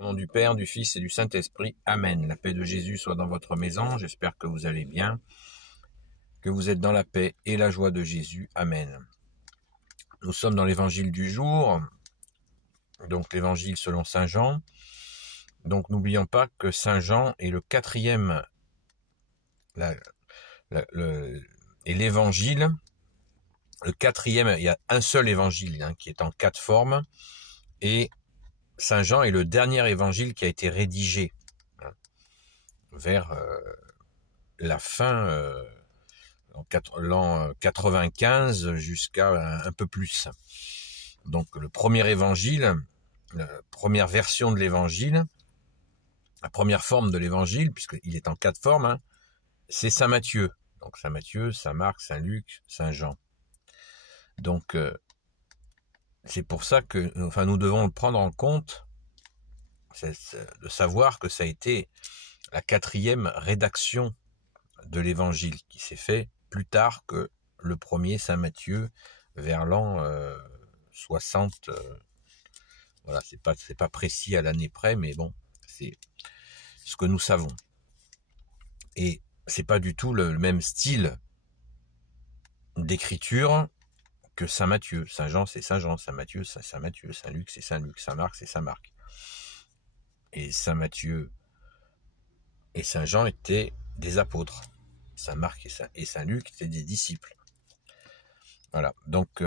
Au nom du Père, du Fils et du Saint-Esprit. Amen. La paix de Jésus soit dans votre maison. J'espère que vous allez bien, que vous êtes dans la paix et la joie de Jésus. Amen. Nous sommes dans l'évangile du jour, donc l'évangile selon saint Jean. Donc n'oublions pas que saint Jean est le quatrième et l'évangile, le quatrième, il y a un seul évangile qui est en 4 formes, et saint Jean est le dernier évangile qui a été rédigé vers la fin, l'an 95 jusqu'à un peu plus. Donc le premier évangile, la première version de l'évangile, la première forme de l'évangile, puisqu'il est en 4 formes, c'est saint Matthieu. Donc saint Matthieu, saint Marc, saint Luc, saint Jean. Donc c'est pour ça que nous devons le prendre en compte, de savoir que ça a été la 4e rédaction de l'évangile qui s'est fait plus tard que le premier saint Matthieu vers l'an 60. Voilà, c'est pas précis à l'année près, mais bon, c'est ce que nous savons. Et c'est pas du tout le même style d'écriture que saint Matthieu. Saint Jean, c'est saint Jean. Saint Matthieu, c'est saint Matthieu. Saint Luc, c'est saint Luc. Saint Marc, c'est saint Marc. Et saint Matthieu et saint Jean étaient des apôtres. Saint Marc et saint Luc étaient des disciples. Voilà. Donc,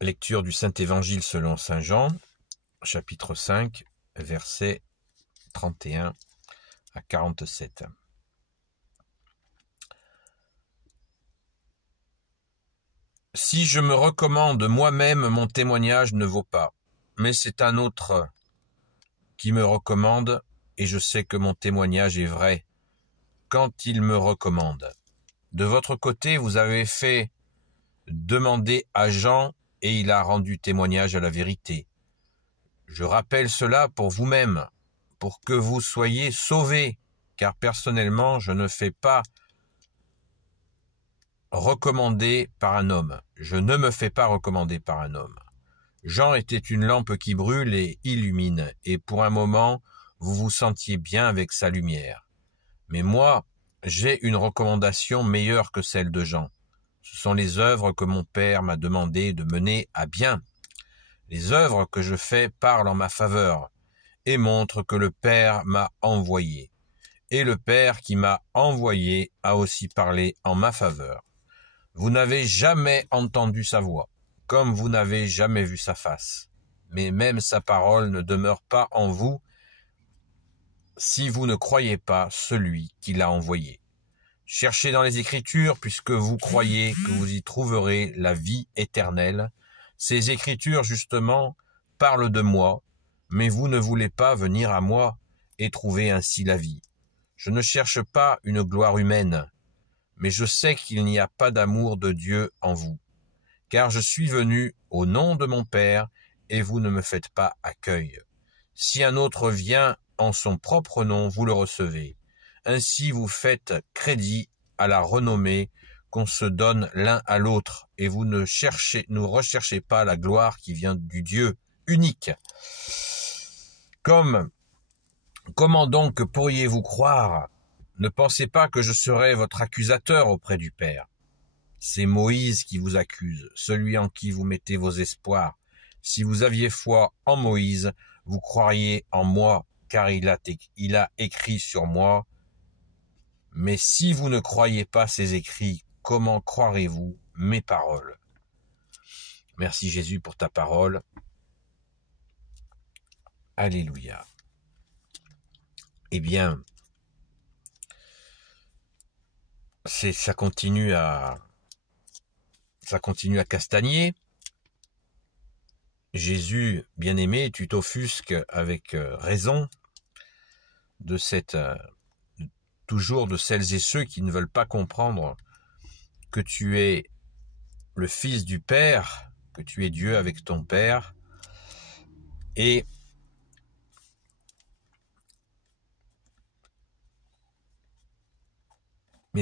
lecture du Saint-Évangile selon saint Jean, chapitre 5, versets 31 à 47. Si je me recommande moi-même, mon témoignage ne vaut pas, mais c'est un autre qui me recommande, et je sais que mon témoignage est vrai quand il me recommande. De votre côté, vous avez fait demander à Jean, et il a rendu témoignage à la vérité. Je rappelle cela pour vous-même, pour que vous soyez sauvés, car personnellement, je ne fais pas recommander par un homme. Je ne me fais pas recommander par un homme. Jean était une lampe qui brûle et illumine, et pour un moment, vous vous sentiez bien avec sa lumière. Mais moi, j'ai une recommandation meilleure que celle de Jean. Ce sont les œuvres que mon Père m'a demandé de mener à bien. Les œuvres que je fais parlent en ma faveur, et montrent que le Père m'a envoyé. Et le Père qui m'a envoyé a aussi parlé en ma faveur. Vous n'avez jamais entendu sa voix, comme vous n'avez jamais vu sa face. Mais même sa parole ne demeure pas en vous si vous ne croyez pas celui qui l'a envoyé. Cherchez dans les Écritures, puisque vous croyez que vous y trouverez la vie éternelle. Ces Écritures, justement, parlent de moi, mais vous ne voulez pas venir à moi et trouver ainsi la vie. Je ne cherche pas une gloire humaine, mais je sais qu'il n'y a pas d'amour de Dieu en vous, car je suis venu au nom de mon Père, et vous ne me faites pas accueil. Si un autre vient en son propre nom, vous le recevez. Ainsi vous faites crédit à la renommée qu'on se donne l'un à l'autre, et vous ne recherchez pas la gloire qui vient du Dieu unique. Comment donc pourriez-vous croire? Ne pensez pas que je serai votre accusateur auprès du Père. C'est Moïse qui vous accuse, celui en qui vous mettez vos espoirs. Si vous aviez foi en Moïse, vous croiriez en moi, car il a écrit sur moi. Mais si vous ne croyez pas ces écrits, comment croirez-vous mes paroles? Merci Jésus pour ta parole. Alléluia. Eh bien, ça continue à castagner. Jésus, bien-aimé, tu t'offusques avec raison de toujours de celles et ceux qui ne veulent pas comprendre que tu es le Fils du Père, que tu es Dieu avec ton Père, mais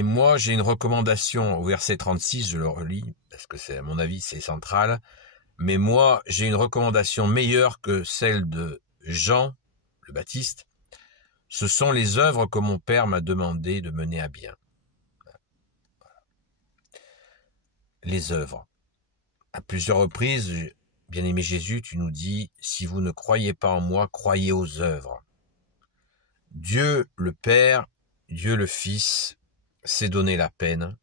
moi j'ai une recommandation au verset 36, je le relis, parce que à mon avis c'est central. Mais moi, j'ai une recommandation meilleure que celle de Jean le Baptiste. Ce sont les œuvres que mon Père m'a demandé de mener à bien. Les œuvres. À plusieurs reprises, bien-aimé Jésus, tu nous dis, si vous ne croyez pas en moi, croyez aux œuvres. Dieu le Père, Dieu le Fils, s'est donné la peine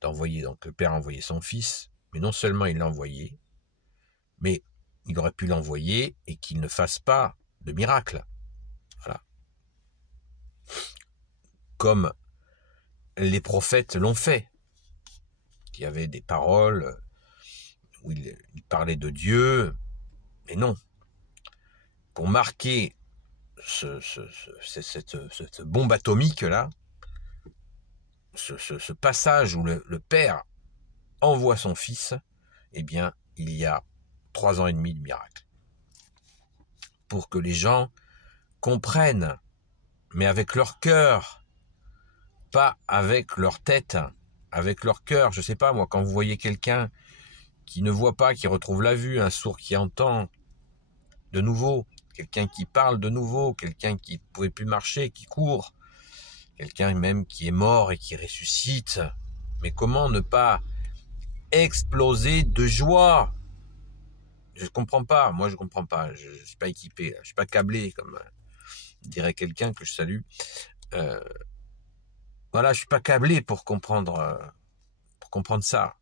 d'envoyer, donc le Père a envoyé son Fils, mais non seulement il l'a envoyé, mais il aurait pu l'envoyer et qu'il ne fasse pas de miracle. Voilà. Comme les prophètes l'ont fait. Il y avait des paroles où il parlait de Dieu, mais non. Pour marquer cette bombe atomique-là, ce passage où le Père envoie son Fils, eh bien, il y a 3 ans et demi de miracle. Pour que les gens comprennent, mais avec leur cœur, pas avec leur tête, avec leur cœur. Je sais pas, moi, quand vous voyez quelqu'un qui ne voit pas, qui retrouve la vue, un sourd qui entend de nouveau, quelqu'un qui parle de nouveau, quelqu'un qui ne pouvait plus marcher, qui court, quelqu'un même qui est mort et qui ressuscite. Mais comment ne pas exploser de joie? Je ne comprends pas, moi je ne comprends pas, je ne suis pas équipé, je ne suis pas câblé, comme dirait quelqu'un que je salue. Voilà, je suis pas câblé pour comprendre ça.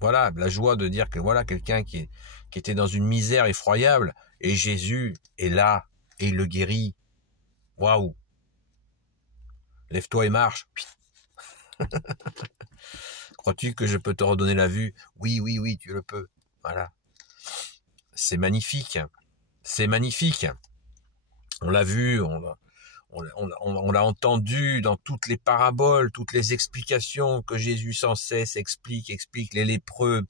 Voilà, la joie de dire que voilà quelqu'un qui était dans une misère effroyable et Jésus est là et il le guérit. Waouh! Lève-toi et marche. Crois-tu que je peux te redonner la vue? Oui, tu le peux. Voilà. C'est magnifique. C'est magnifique. On l'a vu, on l'a entendu dans toutes les paraboles, toutes les explications que Jésus sans cesse explique les lépreux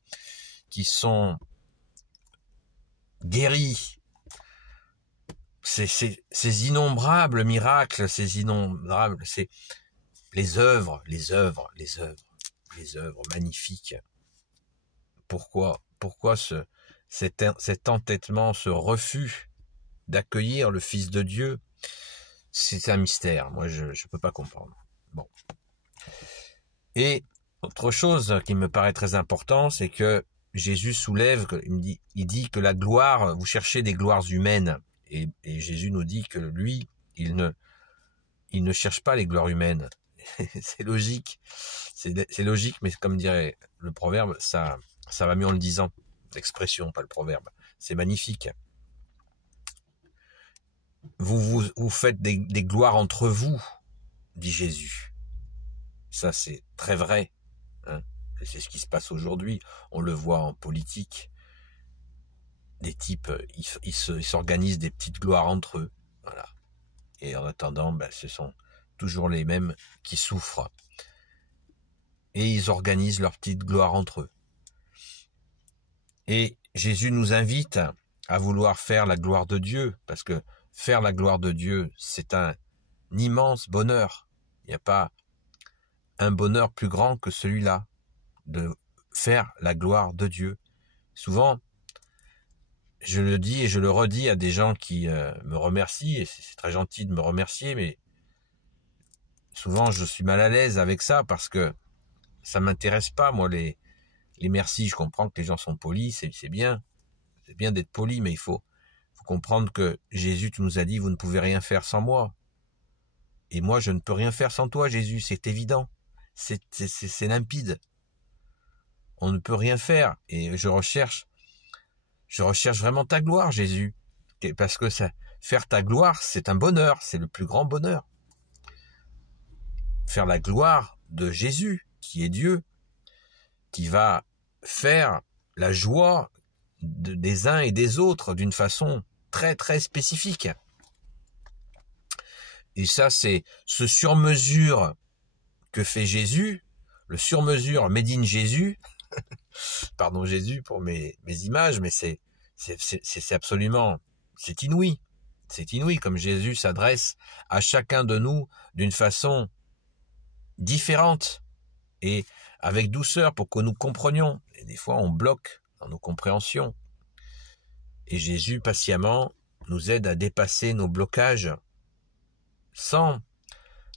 qui sont guéris. Ces innombrables miracles, ces innombrables, c'est les œuvres magnifiques. Pourquoi cet entêtement, ce refus d'accueillir le Fils de Dieu? C'est un mystère. Moi, je peux pas comprendre. Bon. Et autre chose qui me paraît très important, c'est que Jésus soulève, il dit que la gloire, vous cherchez des gloires humaines. Et Jésus nous dit que lui, il ne cherche pas les gloires humaines. C'est logique. C'est logique, mais comme dirait le proverbe, ça va mieux en le disant. L'expression, pas le proverbe. C'est magnifique. Vous faites des gloires entre vous, dit Jésus. Ça, c'est très vrai. Hein. C'est ce qui se passe aujourd'hui. On le voit en politique. Des types, ils s'organisent des petites gloires entre eux. Voilà. Et en attendant, ce sont toujours les mêmes qui souffrent. Et ils organisent leurs petites gloires entre eux. Et Jésus nous invite à vouloir faire la gloire de Dieu, parce que faire la gloire de Dieu, c'est un immense bonheur. Il n'y a pas un bonheur plus grand que celui-là, de faire la gloire de Dieu. Souvent, je le dis et je le redis à des gens qui me remercient, et c'est très gentil de me remercier, mais souvent je suis mal à l'aise avec ça, parce que ça m'intéresse pas, moi, les merci. Je comprends que les gens sont polis, c'est bien d'être poli, mais il faut comprendre que Jésus, tu nous as dit, vous ne pouvez rien faire sans moi. Et moi, je ne peux rien faire sans toi, Jésus, c'est évident. C'est limpide. On ne peut rien faire. Et je recherche vraiment ta gloire, Jésus. Parce que faire ta gloire, c'est un bonheur, c'est le plus grand bonheur. Faire la gloire de Jésus, qui est Dieu, qui va faire la joie des uns et des autres d'une façon très très spécifique. Et ça, c'est ce sur-mesure que fait Jésus, le sur-mesure made in Jésus. Pardon Jésus pour mes images, mais c'est absolument, c'est inouï. C'est inouï comme Jésus s'adresse à chacun de nous d'une façon différente et avec douceur pour que nous comprenions. Et des fois, on bloque dans nos compréhensions. Et Jésus, patiemment, nous aide à dépasser nos blocages sans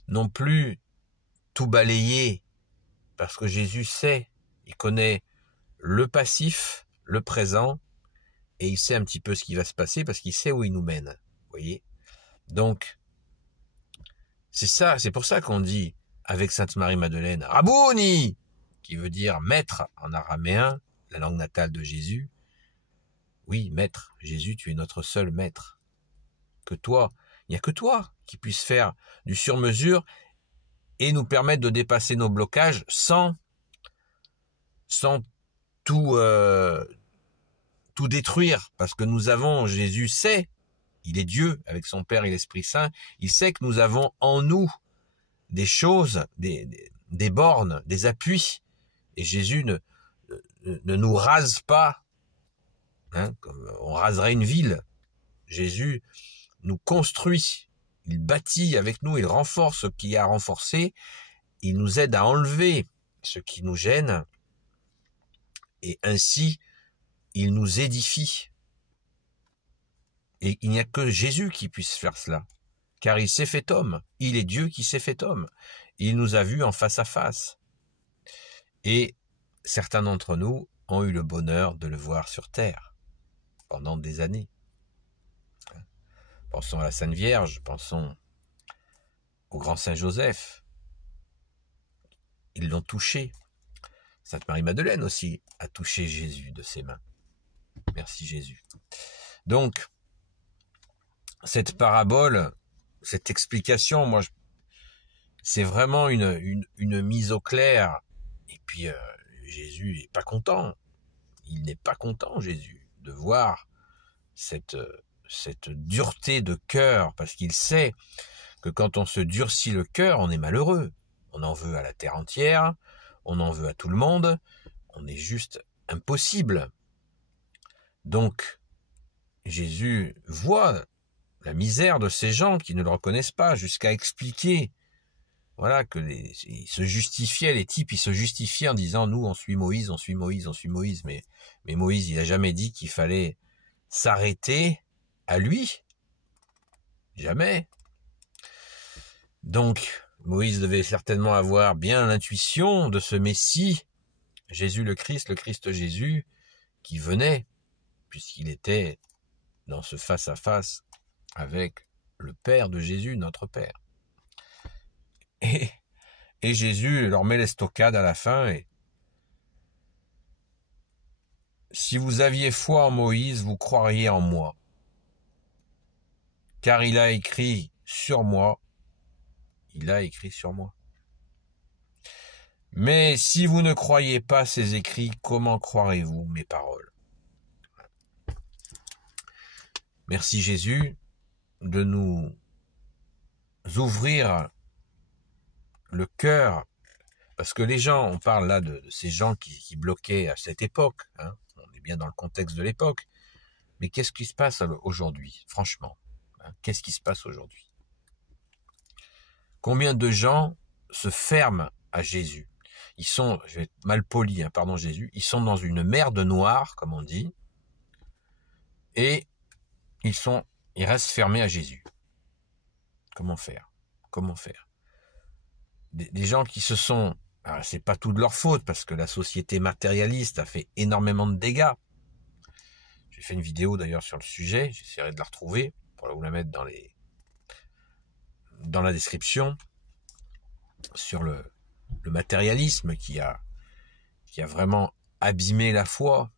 non plus tout balayer, parce que Jésus sait, il connaît le passif, le présent, et il sait un petit peu ce qui va se passer parce qu'il sait où il nous mène. Vous voyez ? Donc, c'est pour ça qu'on dit avec Sainte Marie-Madeleine, Rabouni, qui veut dire maître en araméen, la langue natale de Jésus. Oui, maître, Jésus, tu es notre seul maître. Que toi, il n'y a que toi qui puisse faire du sur-mesure et nous permettre de dépasser nos blocages sans tout détruire, parce que nous avons, Jésus sait, il est Dieu avec son Père et l'Esprit Saint, il sait que nous avons en nous des choses, des bornes, des appuis, et Jésus ne nous rase pas, hein, comme on raserait une ville. Jésus nous construit, il bâtit avec nous, il renforce ce qui a renforcé, il nous aide à enlever ce qui nous gêne, et ainsi il nous édifie. Et il n'y a que Jésus qui puisse faire cela, car il s'est fait homme, il est Dieu qui s'est fait homme, il nous a vus en face à face. Et certains d'entre nous ont eu le bonheur de le voir sur terre pendant des années. Pensons à la Sainte Vierge, pensons au grand Saint Joseph. Ils l'ont touché. Sainte Marie-Madeleine aussi a touché Jésus de ses mains. Merci Jésus. Donc, cette parabole, cette explication, moi, c'est vraiment une mise au clair. Et puis, Jésus n'est pas content. Il n'est pas content, Jésus, de voir cette dureté de cœur, parce qu'il sait que quand on se durcit le cœur, on est malheureux. On en veut à la terre entière, on en veut à tout le monde, on est juste impossible. Donc, Jésus voit la misère de ces gens qui ne le reconnaissent pas, jusqu'à expliquer, voilà, que ils se justifiaient, les types, ils se justifiaient en disant, nous, on suit Moïse, on suit Moïse, on suit Moïse, mais Moïse, il n'a jamais dit qu'il fallait s'arrêter à lui. Jamais. Donc, Moïse devait certainement avoir bien l'intuition de ce Messie, Jésus le Christ Jésus, qui venait, puisqu'il était dans ce face-à-face avec le Père de Jésus, notre Père. Et Jésus leur met l'estocade à la fin, et si vous aviez foi en Moïse, vous croiriez en moi, car il a écrit sur moi. Il a écrit sur moi. Mais si vous ne croyez pas ces écrits, comment croirez-vous mes paroles? Merci Jésus de nous ouvrir le cœur, parce que les gens, on parle là de ces gens qui bloquaient à cette époque, hein, on est bien dans le contexte de l'époque, mais qu'est-ce qui se passe aujourd'hui, franchement, hein, qu'est-ce qui se passe aujourd'hui? Combien de gens se ferment à Jésus? Ils sont, je vais être mal poli, hein, pardon Jésus, ils sont dans une merde noire, comme on dit, et ils restent fermés à Jésus. Comment faire? Comment faire? Des gens qui se sont, alors c'est pas tout de leur faute, parce que la société matérialiste a fait énormément de dégâts. J'ai fait une vidéo d'ailleurs sur le sujet, j'essaierai de la retrouver, pour vous la mettre dans la description, sur le matérialisme qui a vraiment abîmé la foi,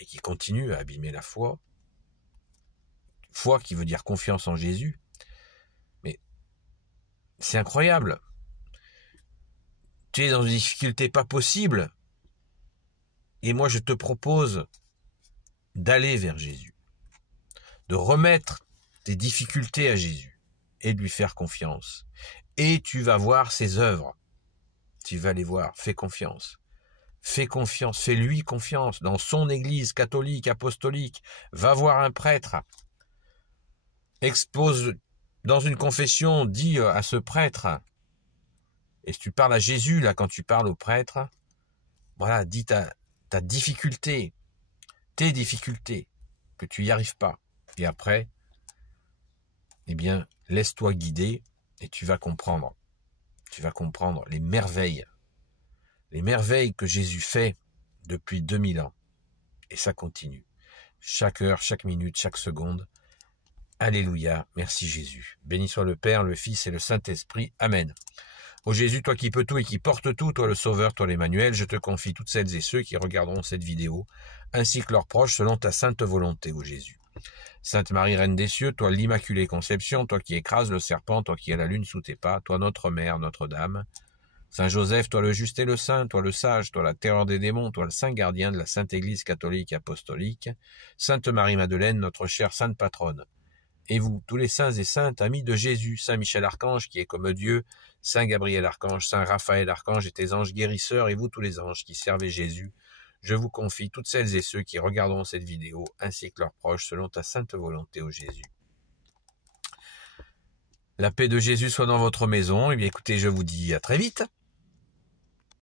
et qui continue à abîmer la foi. Foi qui veut dire confiance en Jésus. Mais c'est incroyable. Tu es dans une difficulté pas possible, et moi je te propose d'aller vers Jésus, de remettre tes difficultés à Jésus, et de lui faire confiance. Et tu vas voir ses œuvres. Tu vas les voir. Fais confiance. Fais confiance. Fais-lui confiance. Dans son église catholique, apostolique, va voir un prêtre. Expose dans une confession, dis à ce prêtre. Et si tu parles à Jésus, là, quand tu parles au prêtre, voilà, dis ta difficulté. tes difficultés, que tu n'y arrives pas. Et après, eh bien, laisse-toi guider et tu vas comprendre. Tu vas comprendre les merveilles que Jésus fait depuis 2000 ans. Et ça continue. Chaque heure, chaque minute, chaque seconde. Alléluia, merci Jésus. Béni soit le Père, le Fils et le Saint-Esprit. Amen. Ô Jésus, toi qui peux tout et qui portes tout, toi le Sauveur, toi l'Emmanuel, je te confie toutes celles et ceux qui regarderont cette vidéo, ainsi que leurs proches, selon ta sainte volonté, ô Jésus. Sainte Marie, Reine des cieux, toi l'Immaculée Conception, toi qui écrases le serpent, toi qui as la lune sous tes pas, toi notre Mère, Notre-Dame. Saint Joseph, toi le juste et le saint, toi le sage, toi la terreur des démons, toi le saint gardien de la Sainte Église catholique et apostolique. Sainte Marie-Madeleine, notre chère sainte patronne. Et vous, tous les saints et saintes, amis de Jésus, Saint Michel Archange, qui est comme Dieu, Saint Gabriel Archange, Saint Raphaël Archange et tes anges guérisseurs, et vous tous les anges qui servez Jésus, je vous confie toutes celles et ceux qui regarderont cette vidéo, ainsi que leurs proches, selon ta sainte volonté, ô Jésus. La paix de Jésus soit dans votre maison, et bien écoutez, je vous dis à très vite.